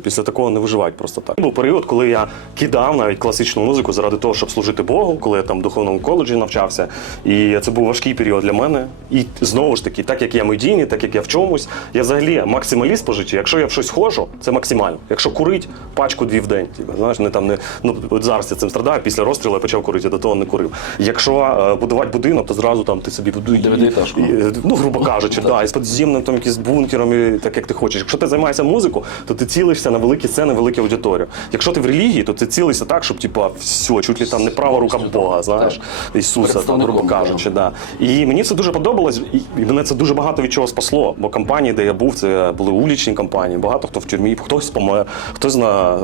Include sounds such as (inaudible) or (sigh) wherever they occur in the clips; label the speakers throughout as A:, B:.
A: Після такого не виживають просто так. Був період, коли я кидав навіть класичну музику заради того, щоб служити Богу, коли я там в духовному коледжі навчався. І це був важкий період для мене. І знову ж таки, так як я медійний, так як я в чомусь, я взагалі максималіст по житті. Якщо я в щось ходжу, це максимально. Якщо курить, пачку дві в день. Типу, знаєш, не там не ну от зараз я цим страдаю. Після розстрілу я почав курити, я до того не курив. Якщо е, будувати будинок, то зразу там ти собі будуєш. Ну, грубо (laughs) кажучи, да, і з підземним там якийсь бункером, і так як ти хочеш. Якщо ти займаєшся музикою, то ти цілишся на великі сцени, велику аудиторію. Якщо ти в релігії, то ти цілишся так, щоб типа все, чуть ли там не права рука Бога, знаєш, Ісуса, там, грубо кажучи, да. І мені це дуже подобалось, і мене це дуже багато від чого спасло. Бо компанії, де я був, це були улічні компанії. Багато хто в тюрмі, хтось помер, хтось на е,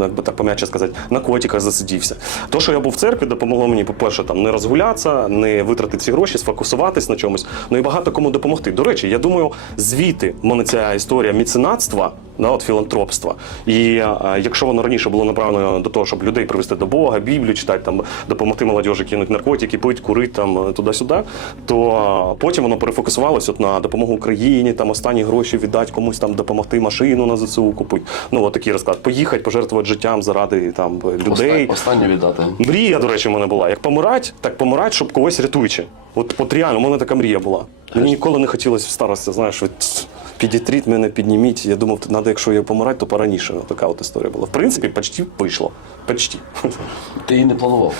A: як би так пом'яче сказати, на котиках засидівся. То, що я був в церкві, допомогло мені, по-перше, там не розгулятися, не витратити ці гроші, сфокусуватись на чомусь. Ну і багато кому допомогти. До речі, я думаю, звідти мене ця історія міценатства, да, от філантропства. І е, якщо воно раніше було направлено до того, щоб людей привести до Бога, Біблію читати, там допомогти молодіжі кинути наркотики, пить, курити там е, туди-сюди, то е, потім воно перефокусувалось от на допомогу Україні, там останні гроші віддати комусь там допомогти машину на ЗСУ купити. Ну от такий розклад. Поїхати, пожертвувати життям заради там людей.
B: Останнє віддати.
A: Мрія, до речі, в мене була. Як помирать, так помирать, щоб когось рятуючи. От, от реально, у мене така мрія була. Мені ніколи не хотілося в старості, знаєш, от, підітріть мене, підніміть. Я думав, треба, якщо я помирати, то пораніше. От така от історія була. В принципі, почти вийшло. Почти.
B: Ти її не планував.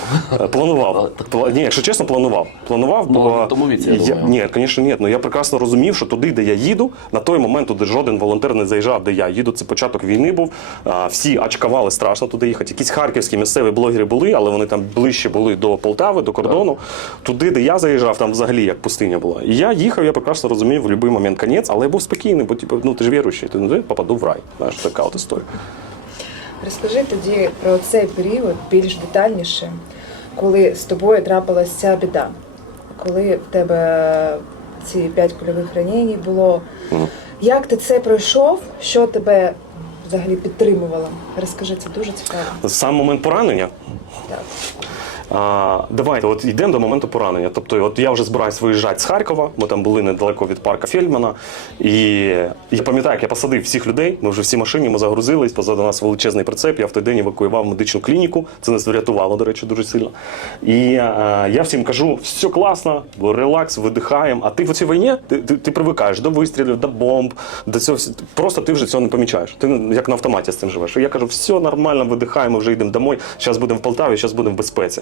A: Планував. Пла- Ні, якщо чесно, планував. Планував,
B: Ну,
A: бо
B: тому віці, я
A: ні, звісно, ні. Ну я прекрасно розумів, що туди, де я їду, на той момент туди жоден волонтер не заїжджав, де я їду. Це початок війни був. А, всі очкували страшно туди їхати. Якісь харківські місцеві блогери були, але вони там ближче були до Полтави, до кордону. Туди, де я заїжджав, там взагалі як пустиня була. І я їхав, я прекрасно розумів в будь-який момент конець, але я був спокійний, бо типу, ну ти ж віруючий, ти ну, попаду в рай. Знаєш, така от історія.
C: Розкажи тоді про цей період більш детальніше, коли з тобою трапилася ця біда, коли в тебе ці п'ять кульових ранень було. Як ти це пройшов? Що тебе взагалі підтримувало? Розкажи, це дуже цікаво.
A: Сам момент поранення.
C: Так.
A: А, давайте, от йдемо до моменту поранення. Тобто, от я вже збираюсь виїжджати з Харкова, ми там були недалеко від парка Фельдмана. І я пам'ятаю, як я посадив всіх людей. Ми вже всі машині, ми загрузились, позаду нас величезний прицеп. Я в той день евакуював медичну клініку. Це нас врятувало, до речі, дуже сильно. І а, я всім кажу: все класно, релакс, видихаємо. А ти в цій війні ти, ти, ти привикаєш до вистрілів, до бомб, до цього. Просто ти вже цього не помічаєш. Ти як на автоматі з цим живеш. Я кажу, все нормально, видихаємо, вже йдемо домой. Зараз будемо в Полтаві, зараз будемо в безпеці.